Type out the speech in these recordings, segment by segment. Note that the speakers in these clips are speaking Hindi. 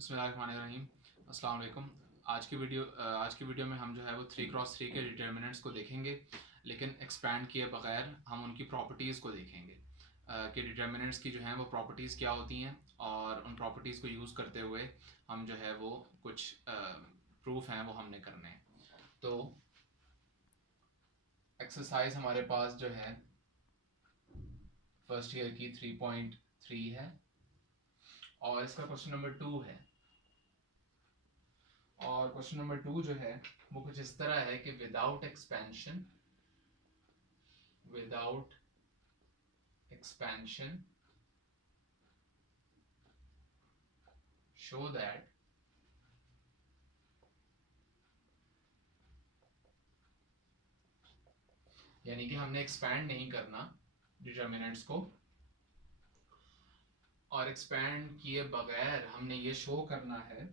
बिस्मिल्लाहिर्रहमानिर्रहीम। अस्सलाम वालेकुम। आज की वीडियो में हम जो है वो 3x3 के डिटर्मिनेंट्स को देखेंगे, लेकिन एक्सपैंड किए बगैर हम उनकी प्रॉपर्टीज़ को देखेंगे कि डिटर्मिनेंट्स की जो हैं वो प्रॉपर्टीज़ क्या होती हैं, और उन प्रॉपर्टीज़ को यूज़ करते हुए हम जो है वो कुछ प्रूफ हैं वो हमने करने हैं। तो एक्सरसाइज हमारे पास जो है फर्स्ट ईयर की 3.3 है, और इसका क्वेश्चन नंबर 2 है। और क्वेश्चन नंबर 2 जो है वो कुछ इस तरह है कि विदाउट एक्सपेंशन शो दैट यानी कि हमने एक्सपैंड नहीं करना डिटर्मिनेंट्स को, और एक्सपैंड किए बगैर हमने ये शो करना है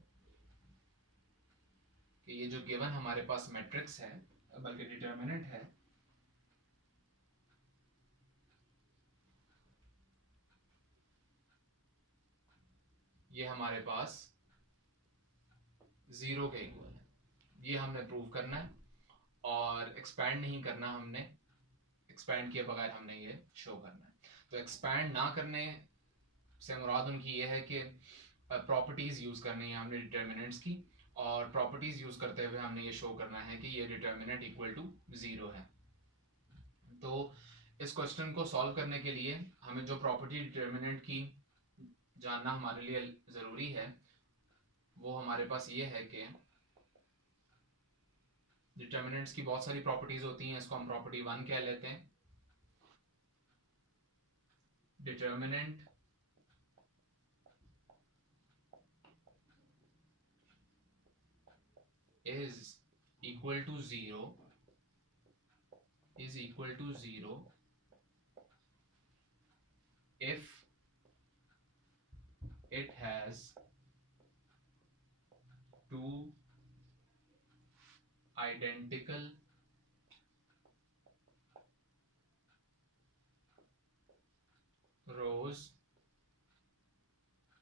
कि ये जो गिवन हमारे पास मैट्रिक्स है, बल्कि डिटर्मिनेंट है, ये हमारे पास जीरो के इक्वल है। ये हमने प्रूव करना है, और एक्सपैंड नहीं करना, हमने एक्सपैंड किए बगैर हमने ये शो करना है। तो एक्सपैंड ना करने से मुराद उनकी ये है कि प्रॉपर्टीज़ यूज़ करनी है हमने डिटर्मिनेंट्स की, और प्रॉपर्टीज़ यूज़ करते हुए हमने ये शो करना है कि ये डिटर्मिनेंट इक्वल टू ज़ीरो है। तो इस क्वेश्चन को सॉल्व करने के लिए हमें जो प्रॉपर्टी डिटर्मिनेंट की जानना हमारे लिए ज़रूरी है, वो हमारे पास ये है कि डिटर्मिनेंट्स की बहुत सारी प्रॉपर्टीज़ होती हैं। इसको हम प्रॉपर्टी 1 कह लेते हैं। Determinant is equal to 0 if it has two identical rows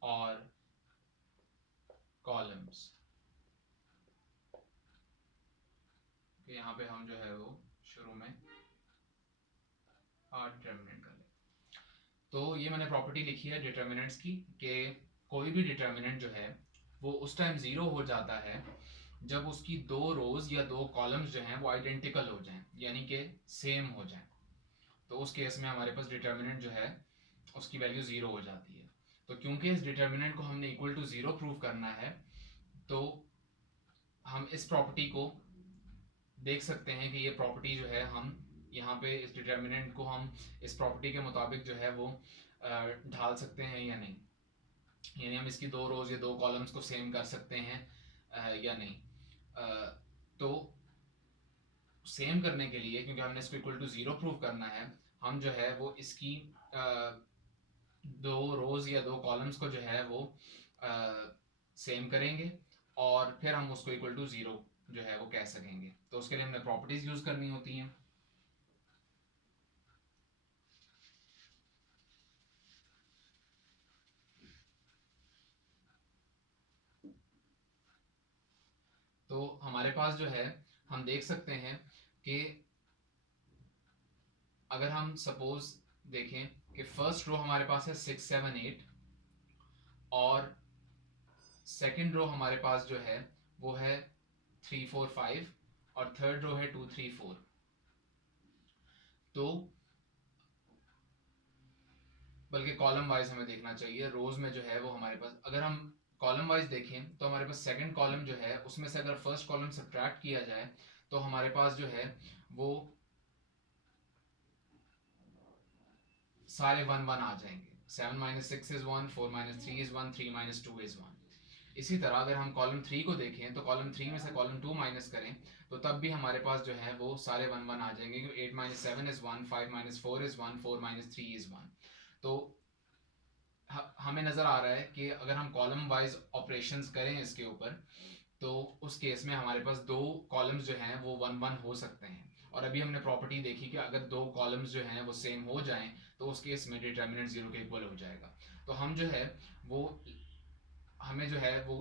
or columns। यहाँ पे हम जो है वो शुरू में डिटर्मिनेंट कर लें। तो ये मैंने प्रॉपर्टी लिखी है डिटर्मिनेंट्स की कि कोई भी डिटर्मिनेंट जो है वो उस टाइम ज़ीरो हो जाता है जब उसकी दो रोज या दो कॉलम्स जो हैं वो आइडेंटिकल हो जाएं, यानी कि सेम हो जाएं। तो उस केस में हमारे पास डिटर्मिनेंट जो है उसकी वैल्यू ज़ीरो हो जाती है। तो क्योंकि इस डिटर्मिनेंट को हमने इक्वल टू ज़ीरो प्रूव करना है, तो हम इस प्रॉपर्टी को देख सकते हैं कि ये प्रॉपर्टी जो है हम यहाँ पे इस डिटर्मिनेंट को हम इस प्रॉपर्टी के मुताबिक जो है वो ढाल सकते हैं या नहीं, यानी हम इसकी दो रोज या दो कॉलम्स को सेम कर सकते हैं या नहीं। तो सेम करने के लिए, क्योंकि हमने इसको इक्वल टू ज़ीरो प्रूव करना है, हम जो है वो इसकी दो रोज या दो कॉलम्स को जो है वो सेम करेंगे, और फिर हम उसको इक्वल टू ज़ीरो जो है वो कह सकेंगे। तो उसके लिए हमने प्रॉपर्टीज़ यूज़ करनी होती हैं। तो हमारे पास जो है हम देख सकते हैं कि अगर हम सपोज देखें कि फर्स्ट रो हमारे पास है 6 7 8, और सेकंड रो हमारे पास जो है वो है 3 4 5, और थर्ड रो है 2 3 4। तो बल्कि कॉलम वाइज हमें देखना चाहिए। रोज में जो है वो हमारे पास, अगर हम कॉलम वाइज देखें तो हमारे पास सेकंड कॉलम जो है उसमें से अगर फर्स्ट कॉलम सब्ट्रैक्ट किया जाए तो हमारे पास जो है वो सारे 1 1 आ जाएंगे। 7 - 6 is 1, 4 - 3 is 1, 3 - 2 is 1। इसी तरह अगर हम कॉलम 3 को देखें तो कॉलम 3 में से कॉलम 2 माइनस करें तो तब भी हमारे पास जो है वो सारे 1 1 आ जाएंगे, क्योंकि 8 - 7 is 1, 5 - 4 is 1, 4 - 3 is 1। तो हमें नज़र आ रहा है कि अगर हम कॉलम वाइज ऑपरेशंस करें इसके ऊपर, तो उस केस में हमारे पास दो कॉलम्स जो हैं वो 1 1 हो सकते हैं। और अभी हमने प्रॉपर्टी देखी कि अगर दो कॉलम्स जो हैं वो सेम हो जाएं तो उस केस में डिटर्मिनेंट जीरो के इक्वल हो जाएगा। तो हम जो है वो हमें जो है वो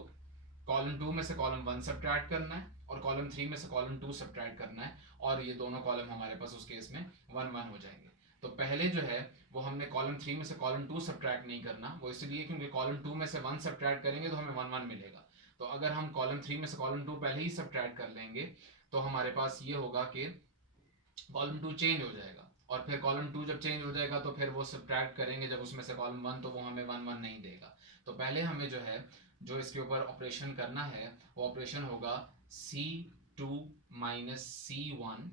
कॉलम 2 में से कॉलम 1 सब्ट्रैक्ट करना है और कॉलम 3 में से कॉलम 2 सब्ट्रैक्ट करना है, और ये दोनों कॉलम हमारे पास उस केस में 1 1 हो जाएंगे। तो पहले जो है वो हमने कॉलम 3 में से कॉलम 2 सब्ट्रैक्ट नहीं करना, वो इसलिए क्योंकि कॉलम 2 में से 1 सब्ट्रैक्ट करेंगे तो हमें 1 1 मिलेगा। तो अगर हम कॉलम 3 में से कॉलम 2 पहले ही सब्ट्रैक्ट कर लेंगे तो हमारे पास ये होगा कि कॉलम 2 चेंज हो जाएगा, और फिर कॉलम 2 जब चेंज हो जाएगा तो फिर वो सब्ट्रैक्ट करेंगे जब उसमें से कॉलम 1, तो वो हमें 1 1 नहीं देगा। तो पहले हमें जो है जो इसके ऊपर ऑपरेशन करना है वो ऑपरेशन होगा C2 minus C1,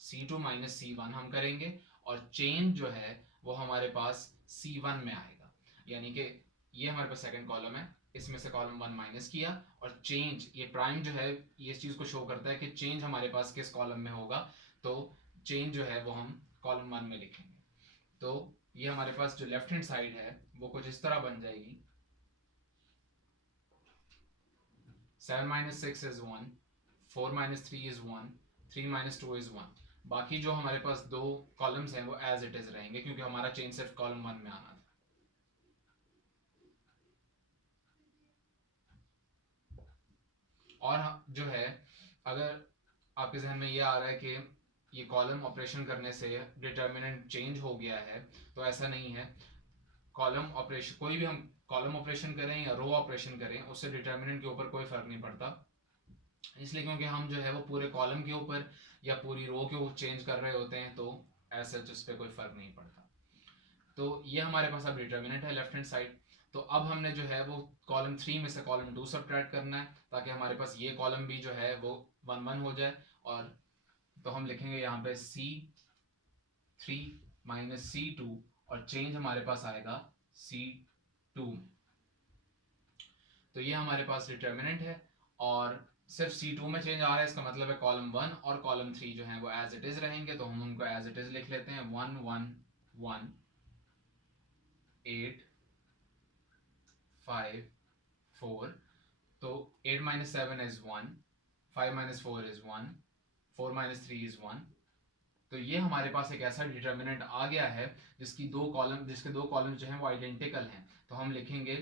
C2 minus C1 हम करेंगे, और चेंज जो है वो हमारे पास C1 में आएगा। यानी कि ये हमारे पास सेकंड कॉलम है, इसमें से कॉलम 1 माइनस किया, और चेंज ये प्राइम जो है ये इस चीज़ को शो करता है कि चेंज हमारे पास किस कॉलम में होगा, तो चेंज जो है वो हम कॉलम 1 में लिखेंगे। तो ये हमारे पास जो लेफ्ट हैंड साइड है वो कुछ इस तरह बन जाएगी, 7 minus 6 is 1, 4 minus 3 is 1, 3 minus 2 is 1। बाकी जो हमारे पास दो कॉलम्स हैं वो एज इट इज रहेंगे क्योंकि हमारा चेंज सिर्फ कॉलम 1 में आना था। और जो है अगर आपके जहन में ये आ रहा है कि ये कॉलम ऑपरेशन करने से डिटर्मिनेंट चेंज हो गया है, तो ऐसा नहीं है। कॉलम ऑपरेशन कोई भी हम कॉलम ऑपरेशन करें या रो ऑपरेशन करें उससे डिटर्मिनेंट के ऊपर कोई फर्क नहीं पड़ता, इसलिए क्योंकि हम जो है वो पूरे कॉलम के ऊपर या पूरी रो के ऊपर चेंज कर रहे होते हैं, तो ऐसा उस पर कोई फर्क नहीं पड़ता। तो ये हमारे पास अब डिटर्मिनेंट है लेफ्ट हैंड साइड। तो अब हमने जो है वो कॉलम 3 में से कॉलम 2 सब्ट्रैक्ट करना है ताकि हमारे पास ये कॉलम भी जो है वो 1 1 हो जाए। और तो हम लिखेंगे यहाँ पे C3 माइनस C2 और चेंज हमारे पास आएगा C2 में। तो ये हमारे पास डिटर्मिनेंट है और सिर्फ C2 में चेंज आ रहा है, इसका मतलब है कॉलम 1 और कॉलम 3 जो है वो एज इट इज रहेंगे, तो हम उनको एज इट इज लिख लेते हैं 1 1 1 8 5 4। तो 8 minus 7 is 1, 5 minus 4 is 1, 4 minus 3 is 1। तो ये हमारे पास एक ऐसा डिटर्मिनेंट आ गया है जिसके दो कॉलम जो हैं वो आइडेंटिकल हैं, तो हम लिखेंगे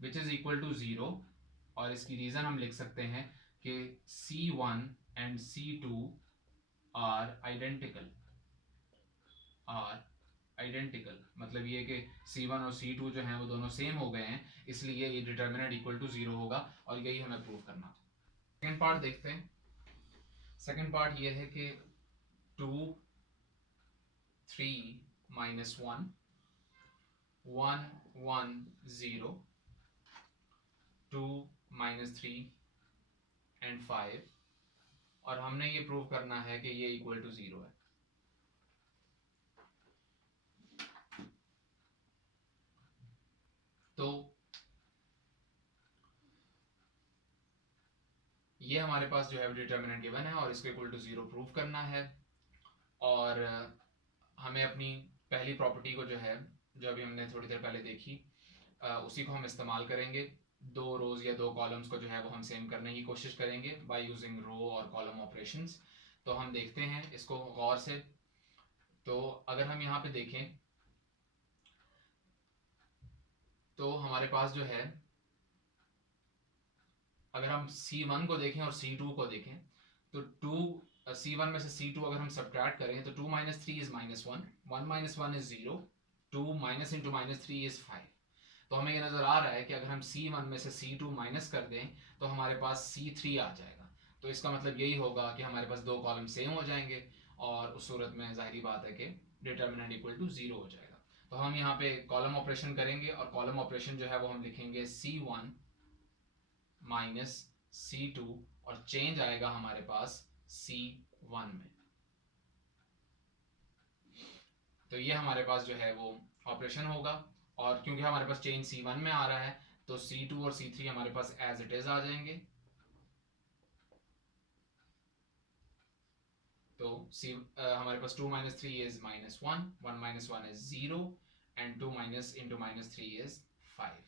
विच इज इक्वल टू 0, और इसकी रीज़न हम लिख सकते हैं कि C1 and C2 are identical, मतलब ये कि C1 और C2 जो हैं वो दोनों सेम हो गए हैं, इसलिए ये डिटर्मिनेंट इक्वल टू 0 होगा, और यही हमें प्रूव करना था। सेकेंड पार्ट देखते हैं। सेकेंड पार्ट ये है कि 2 3 माइनस 1 1 1 0 2 माइनस 3 एंड 5, और हमने ये प्रूव करना है कि ये इक्वल टू 0 है। तो ये हमारे पास जो है डिटर्मिनेंट गिवन है और इसको इक्वल टू 0 प्रूव करना है, और हमें अपनी पहली प्रॉपर्टी को जो है जो अभी हमने थोड़ी देर पहले देखी उसी को हम इस्तेमाल करेंगे। दो रोज या दो कॉलम्स को जो है वो हम सेम करने की कोशिश करेंगे बाय यूजिंग रो और कॉलम ऑपरेशंस। तो हम देखते हैं इसको गौर से। तो अगर हम यहाँ पे देखें तो हमारे पास जो है अगर हम C1 को देखें और C2 को देखें तो C1 में से C2 अगर हम सब्ट्रैक्ट करें तो 2 minus 3 is minus 1, 1 minus 1 is 0, 2 minus into minus 3 is 5। तो हमें ये नज़र आ रहा है कि अगर हम C1 में से C2 माइनस कर दें तो हमारे पास C3 आ जाएगा। तो इसका मतलब यही होगा कि हमारे पास दो कॉलम सेम हो जाएंगे, और उस सूरत में जाहिर बात है कि डिटर्मिनेंट इक्वल टू 0 हो जाएगा। तो हम यहाँ पे कॉलम ऑपरेशन करेंगे, और कॉलम ऑपरेशन जो है वो हम लिखेंगे C1 माइनस C2, और चेंज आएगा हमारे पास C1 में। तो ये हमारे पास जो है वो ऑपरेशन होगा, और क्योंकि हमारे पास चेंज C1 में आ रहा है तो C2 और C3 हमारे पास एज इट इज आ जाएंगे। तो हमारे पास 2 minus 3 is minus 1, 1 minus 1 is 0, and 2 minus into minus 3 is 5।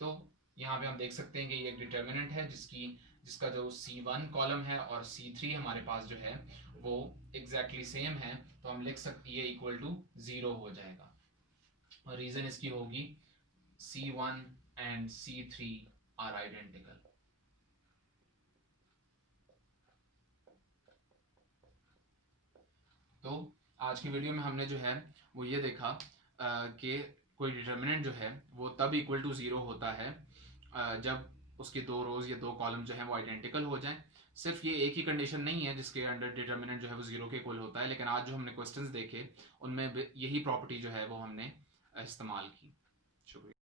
तो यहाँ पे हम देख सकते हैं कि ये एक डिटर्मिनेंट है जिसका जो C1 कॉलम है और C3 हमारे पास जो है वो एग्जैक्टली सेम है, तो हम लिख सकते ये इक्वल टू 0 हो जाएगा। और रीज़न इसकी होगी C1 and C3 are identical. तो आज की वीडियो में हमने जो है वो ये देखा कि कोई डिटर्मिनेंट जो है वो तब इक्वल टू ज़ीरो होता है जब उसके दो रोज या दो कॉलम जो है वो आइडेंटिकल हो जाएं। सिर्फ ये एक ही कंडीशन नहीं है जिसके अंडर डिटर्मिनेंट जो है वो जीरो के इक्वल होता है, लेकिन आज जो हमने क्वेश्चंस देखे उनमें यही प्रॉपर्टी जो है वो हमने इस्तेमाल की। शुक्रिया।